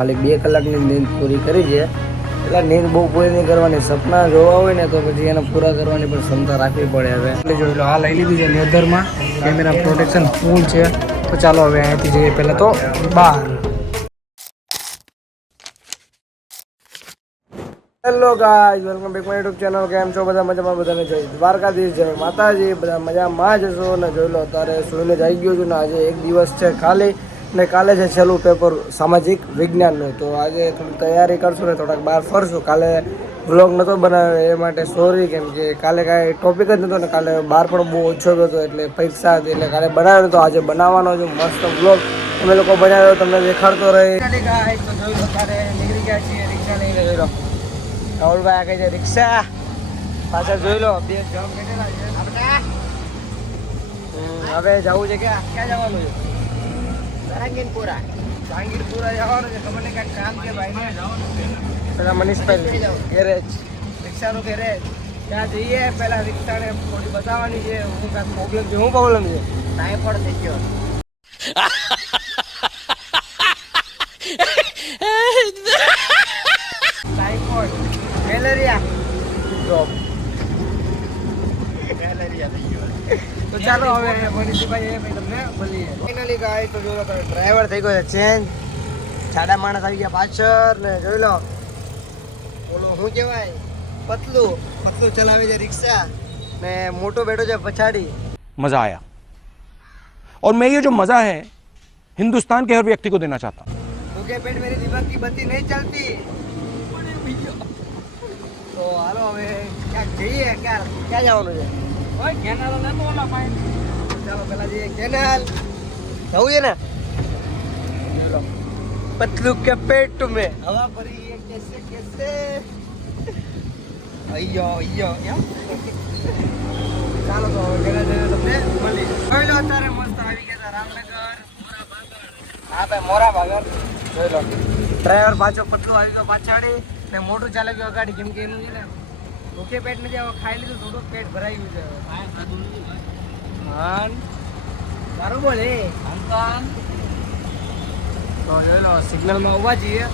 ખાલી 2 કલાકની નીંદ પૂરી કરી છે. એટલે નીંદ બહુ પૂરી નહીં કરવાની, સપના જોવા હોય ને તો પછી એને પૂરા કરવાની પણ ક્ષમતા રાખવી પડે. હવે એટલે જોઈ લો, આ લઈ લીધી છે લેધરમાં, કેમેરા પ્રોટેક્શન ફૂલ છે. તો ચાલો હવે અહીંયાથી જઈએ પહેલાં તો બહાર. Hello guys, welcome back my YouTube channel. કેમ છો બધા? મજામાં? બધાને જય દ્વારકાધીશ, જય માતાજી. બધા મજામાં જ છો ને? જોઈ લો, અત્યારે સુઈને જ આવી ગયો છું ને આજે એક દિવસ છે ખાલી, ને કાલે છે છેલ્લું પેપર સામાજિક વિજ્ઞાનનું. તો આજે થોડી તૈયારી કરશું ને થોડાક બહાર ફરશું. કાલે વ્લોગ નહોતો બનાવ્યો એ માટે સોરી, કેમ કે કાલે કાંઈ ટોપિક જ નહોતો ને કાલે બહાર પણ બહુ ઓછો ગયો હતો, એટલે પરીક્ષા હતી એટલે કાલે બનાવ્યો તો આજે બનાવવાનો છે મસ્ત વ્લોગ. અમે લોકો બનાવ્યો, તમને દેખાડતો રહે. તો જોઈ લો, ત્યારે નીકળી ગયા છીએ રિક્ષા લઈને. જોઈ લો રાહુલભાઈ આ કહે છે રિક્ષા પાછળ. જોઈ લો, 2 જણ બેઠેલા છે. હવે જવું છે ક્યાં જવાનું છે? જહાંગીરપુરા જવાનું છે. ખબર નહીં કાંઈક કામ છે ભાઈને. પેલા મનીષભાઈ ગેરેજ, રિક્ષાનું ગેરેજ, ત્યાં જઈએ. પહેલાં રિક્ષાને થોડી બતાવવાની છે. હું કાંઈક પ્રોબ્લેમ છે. શું પ્રોબ્લેમ છે? ટાઈફોઇડ થઈ ગયો. ટાઈફોઇડ, મેલેરિયા ડ્રોપ, મેલેરિયા થઈ ગયો. તો ચાલો હવે મનીષભાઈ એ ભાઈ તમને મળીએ. ફાઇનલી ગાય તો જોઈ લો, ડ્રાઈવર થઈ ગયો છે ચેન્જ. સાડા માણસ આવી ગયા પાછળ ને જોઈ લો ઓલો શું કહેવાય પતલું ચલાવે છે રિક્ષા ને મોટો બેઠો છે પછાડી. मजा आया और मैं ये जो मजा है हिंदुस्तान के हर व्यक्ति को देना चाहता हूँ. भूखे पेट मेरी दिमाग की बत्ती नहीं चलती. તો હાલો હવે ક્યાંક જઈએ. ક્યાં જવાનું છે? કેનાલ ને બોલા પાણી. ચાલો પેલા જઈએ કેનાલ. જવું છે ને? पतलू के पेट में हवा भरी है कैसे कैसे. अयो એમ. ચાલો તો હવે ઘરે જઈને તમને મળી. જોઈ લો, અત્યારે મસ્ત આવી ગયા હતા રામનગર. હા ભાઈ, મોરા ભાગર. જોઈ લો, ડ્રાઈવર પાછો પતલું આવી ગયો પાછાડી ને મોટું ચાલે ગયો ગાડી. કેમ કે એનું છે ને ભૂખે પેટ નથી. હવે ખાઈ લીધું, થોડુંક પેટ ભરાઈ ગયું છે. હા સારું બોલે અંકન. તો જોઈ લો, સિગ્નલમાં ઊભા છીએ.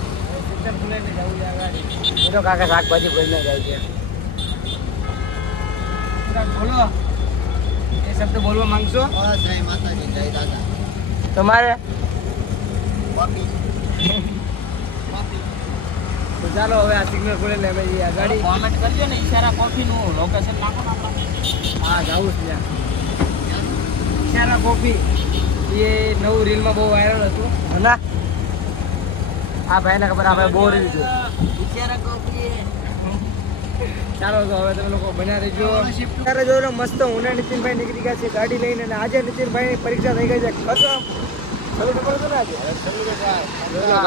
સિગ્નલ ખુલે ને જવું છે ગાડી. એ તો કાકા શાકભાજી ભરીને જાય છે. બોલો, એ શબ્દ બોલવા માંગશો? જય માતાજી, જય દાદા. તમારે તો ચાલો હવે આ સિગ્નલ ખુલે ને અમે જઈએ ગાડી. કોમેન્ટ કરજો ને, ઈશારા કોફીનું લોકેશન નાખો ને આપણે. હા, જવું છે ત્યાં ઈશારા કોફી. એ નવું રીલમાં બહુ વાયરલ હતું. ના આ ભાઈને ખબર, આપણે બહુ રીલ છે. ચાલો તો હવે તમે લોકો બન્યા રહેજો. અત્યારે જોઈ લો, મસ્ત હું ને નીતિનભાઈ નીકળી ગયા છે ગાડી લઈને. અને આજે નીતિનભાઈની પરીક્ષા થઈ ગઈ છે ખતમ.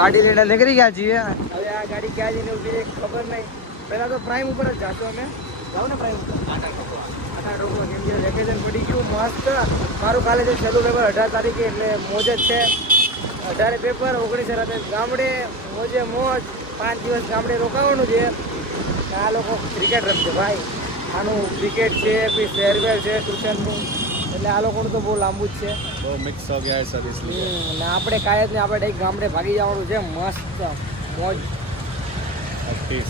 ગાડી લઈને નીકળી ગયા છીએ. હવે આ ગાડી ક્યાં જઈને ઉભી છે ખબર નહીં. પહેલાં તો પ્રાઇમ ઉપર જ જાતો અમે. જાઓ ને પ્રાઇમ ઉપર. 18 રોકમાં કેમ કે વેકેશન પડી ગયું મસ્ત. મારું કાલે છે છેલ્લું પેપર 18 તારીખે, એટલે મોજ જ છે. 18 પેપર, 19 રાતે ગામડે મોજે મોજ. 5 દિવસ ગામડે રોકાવાનું છે. આ લોકો ક્રિકેટ રમશે ભાઈ. આનું ક્રિકેટ છે, પછી ફેરવેલ છે ટ્યુશનનું. એટલે આ લોકોનું તો બહુ લાંબુ જ છે. બહુ મિક્સ હો ગયા સર इसलिए. ને આપણે કાયદ ને આપણે ડાયરેક્ટ ગામડે ભાગી જવાનું છે મસ્ત મોજ.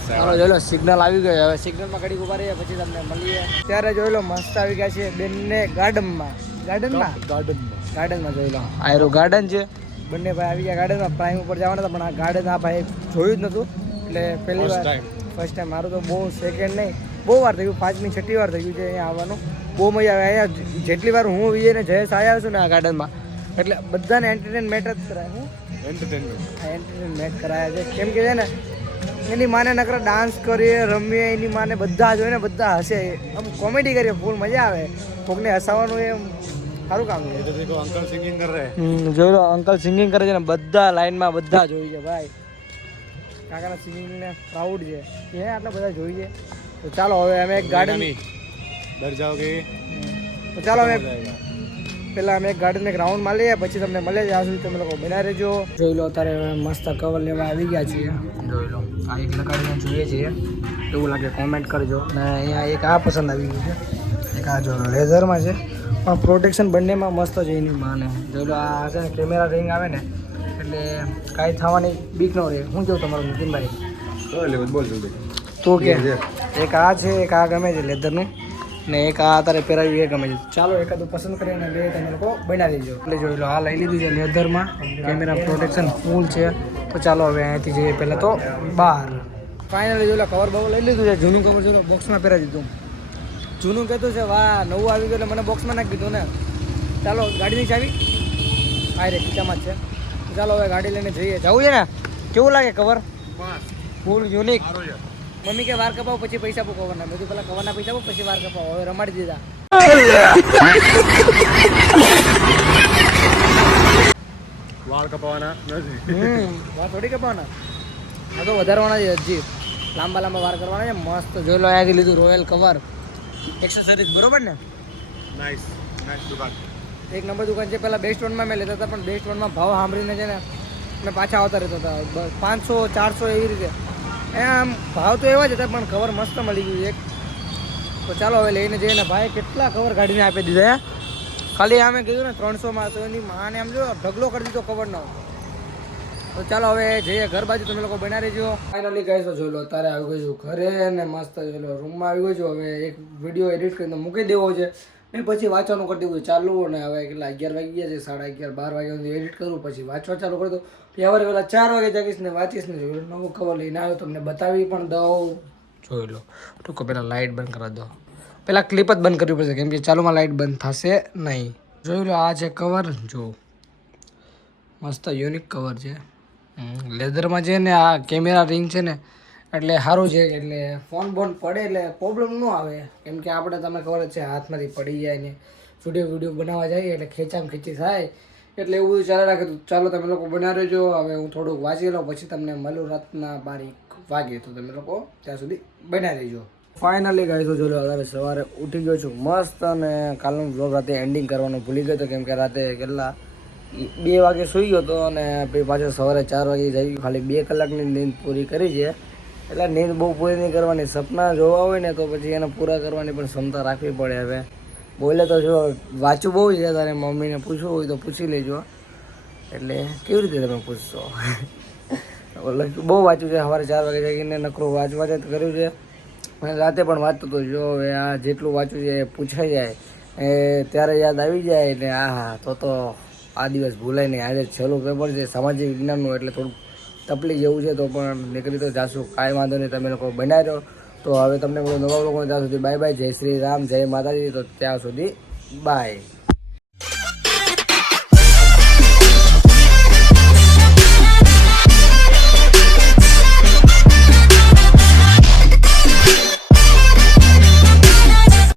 ચાલો જોઈ લો, સિગ્નલ આવી ગયો. હવે સિગ્નલમાં ઘડીક ઉભા રહીએ પછી તમને મળીએ. ત્યારે જોઈ લો, મસ્ત આવી ગયા છે બંને ગાર્ડનમાં. ગાર્ડનમાં જોઈ લો, આયરો ગાર્ડન છે. બંને ભાઈ આવી ગયા ગાર્ડનમાં. પ્રાઇમ ઉપર જવાના હતા પણ આ ગાર્ડન આ ભાઈ જોયું જ નહોતું. એટલે પહેલી વાર ફર્સ્ટ ટાઈમ. મારું તો બહુ સેકન્ડ નહીં, બહુ વાર થઈ ગયું. 5મી 6મી વાર થઈ ગયું છે અહીંયા આવવાનું. બહુ મજા આવે અહીંયા. જેટલી વાર હું વિજય ને જયેશ આવ્યા છું ને આ ગાર્ડનમાં, એટલે બધાને એન્ટરટેનમેન્ટ જ કરાય. હું એન્ટરટેનમેન્ટ કરાયા છે. કેમ કે છે ને એની માને નકરા ડાન્સ કરીએ, રમીએ. એની માને બધા જોઈને બધા હસે. આમ કોમેડી કરીએ, ફૂલ મજા આવે. કોકને હસાવાનું એમ સારું કામ છે. અંકલ સિંગિંગ કર રહે. જોઈ લો, અંકલ સિંગિંગ કરે છે ને બધા લાઈનમાં બધા જોઈ છે ભાઈ. કાકાના સિંગિંગને પ્રાઉડ છે એ આટલા બધા જોઈએ. તો ચાલો હવે અમે એક ગાર્ડન ડર જાઓગે. તો ચાલો અમે પહેલાં અમે એક ગાર્ડન એક રાઉન્ડ માં લઈએ, પછી તમને મળે. ત્યાં સુધી તમે લોકો બના રહેજો. જોઈ લો, અત્યારે મસ્ત કવર લેવા આવી ગયા છીએ. જોઈ લો, આ એક લગાડીને જોઈએ છીએ એવું લાગે કોમેન્ટ કરજો. ને અહીંયા એક આ પસંદ આવી ગયું છે. એક આ જો લેઝરમાં છે પણ પ્રોટેક્શન બંનેમાં મસ્ત છે એની માને. જોઈ લો, આ છે ને કેમેરા રિંગ આવે ને એટલે એટલે કાંઈ થવાની બીક ન રહે. શું કહું તમારું નીતિનભાઈ? બોલ જલ્દી. તો કે એક આ છે, એક આ ગમે છે લેધરનું, ને એક આ અત્યારે પહેરાવ્યું એ ગમે છે. ચાલો એકાદું પસંદ કરીને બે તમે લોકો બનાવી દેજો. એટલે જોઈ લો, આ લઈ લીધું છે લેધરમાં, કેમેરા પ્રોટેક્શન ફૂલ છે. તો ચાલો હવે અહીંયાથી જઈએ પહેલાં તો બહાર. ફાઇનલી જોઈ લો, કવર બવર લઈ લીધું છે. જૂનું કવર જોઈ લો બોક્સમાં પહેરાવી દીધું. જૂનું કહેતું છે વાહ નવું આવી ગયું એટલે મને બોક્સમાં નાખી દીધું ને. ચાલો ગાડીની ચાવી આ રે ખીચામાં જ છે. ચાલો હવે ગાડી લઈને જઈએ. જવું છે ને? કેવું લાગે કવર? ફૂલ યુનિક. મમ્મી કે વાર કપાવો પછી પૈસા આપો કવરના. મેં તો પેલા કવરના પૈસા આપો પછી વાર કપાવો. હવે રમાડી દીધા. વાળ કપાવાના નથી. વાર થોડી કપાવાના, આ તો વધારવાના છે. હજી લાંબા લાંબા વાર કરવાના છે. મસ્ત જોઈ લો, અહીંયાથી લીધું રોયલ કવર એક્સેસરીઝ, બરોબર ને? નાઇસ નાઇસ દુકાન. એક નંબર દુકાન છે. પહેલાં બેસ્ટ વનમાં મેં લેતા હતા, પણ બેસ્ટ વનમાં ભાવ સાંભળીને છે ને મેં પાછા આવતા રહેતા હતા. 500 400 એવી રીતે. આમ ભાવ તો એવા જ હતા, પણ કવર મસ્ત મળી ગયું એક. તો ચાલો હવે લઈને જઈએ ને. ભાઈ કેટલા કવર કાઢીને આપી દીધા. ખાલી આમે કીધું ને 300માં, તો એની માને આમ જો ઢગલો કરી દીધો કવરનો. તો ચાલો હવે જઈએ ઘર બાજુ. તમે લોકો બનાવી રહેજો. ફાઇનલી કહી તો જોઈ લો, અત્યારે આવી ગયો છું ઘરે ને મસ્ત જોઈ લો રૂમમાં આવી ગયો છું. હવે એક વિડીયો એડિટ કરીને મૂકી દેવો છે ને પછી વાંચવાનું કરી દેવું ચાલુ. ને હવે કેટલા 11 વાગી ગયા છે, 11:30 12 વાગ્યા સુધી એડિટ કરું, પછી વાંચવા ચાલુ કરી દઉં. સવારે પહેલાં 4 વાગે જાગીશ ને વાંચીશ ને જોઈ લો. નવું કવર લઈને આવ્યો, તમને બતાવી પણ દઉં. જોઈ લો ટૂંકો પહેલાં લાઇટ બંધ કરા દો. પહેલાં ક્લિપ જ બંધ કરવી પડશે, કેમ કે ચાલુમાં લાઇટ બંધ થશે નહીં. જોઈ લો આ છે કવર. જો મસ્ત યુનિક કવર છે. લેધરમાં છે ને આ કેમેરા રિંગ છે ને એટલે સારું છે. એટલે ફોન બોન પડે એટલે પ્રોબ્લેમ ન આવે, કેમ કે આપણે તમને ખબર જ છે હાથમાંથી પડી જાય ને વિડીયો બનાવવા જઈએ એટલે ખેંચામ ખેંચી થાય. એટલે એવું બધું ચાલે રાખે. તો ચાલો તમે લોકો બનાવી રહેજો. હવે હું થોડુંક વાંચી લઉં, પછી તમને મળું રાતના 12 વાગે. તો તમે લોકો ત્યાં સુધી બનાવી રહેજો. ફાઇનલી ગાઈસ તો જોઈ લો, હવે સવારે ઉઠી ગયો છું મસ્ત. અને કાલનું વ્લોગ રાતે એન્ડિંગ કરવાનું ભૂલી ગયો હતો, કેમ કે રાતે કેટલા 2 વાગે સૂઈ ગયો હતો અને પછી પાછો સવારે 4 વાગે જઈ ગયો. ખાલી 2 કલાકની નીંદ પૂરી કરી છે. એટલે નીંદ બહુ પૂરી નહીં કરવાની. સપના જોવા હોય ને તો પછી એને પૂરા કરવાની પણ ક્ષમતા રાખવી પડે. હવે બોલે તો જો વાંચું બહુ છે, તારે મમ્મીને પૂછવું હોય તો પૂછી લેજો. એટલે કેવી રીતે તમે પૂછશો? બહુ વાંચ્યું છે. સવારે 4 વાગે જાગીને નકરું વાંચ જ કર્યું છે. અને રાતે પણ વાંચતો હતો. જો હવે આ જેટલું વાંચ્યું છે એ પૂછાઈ જાય એ ત્યારે યાદ આવી જાય. એટલે હા તો આ દિવસ ભૂલાય નહીં. આજે છેલ્લું પેપર છે સામાજિક વિજ્ઞાનનું, એટલે થોડુંક તકલીફ જેવું છે, તો પણ નીકળી તો જાશું. કાંઈ વાંધો નહીં, તમે લોકો બનાવી રહો. તો હવે તમને નવા લોકો ત્યાં સુધી બાય બાય. જય શ્રી રામ, જય માતાજી. તો ત્યાં સુધી બાય.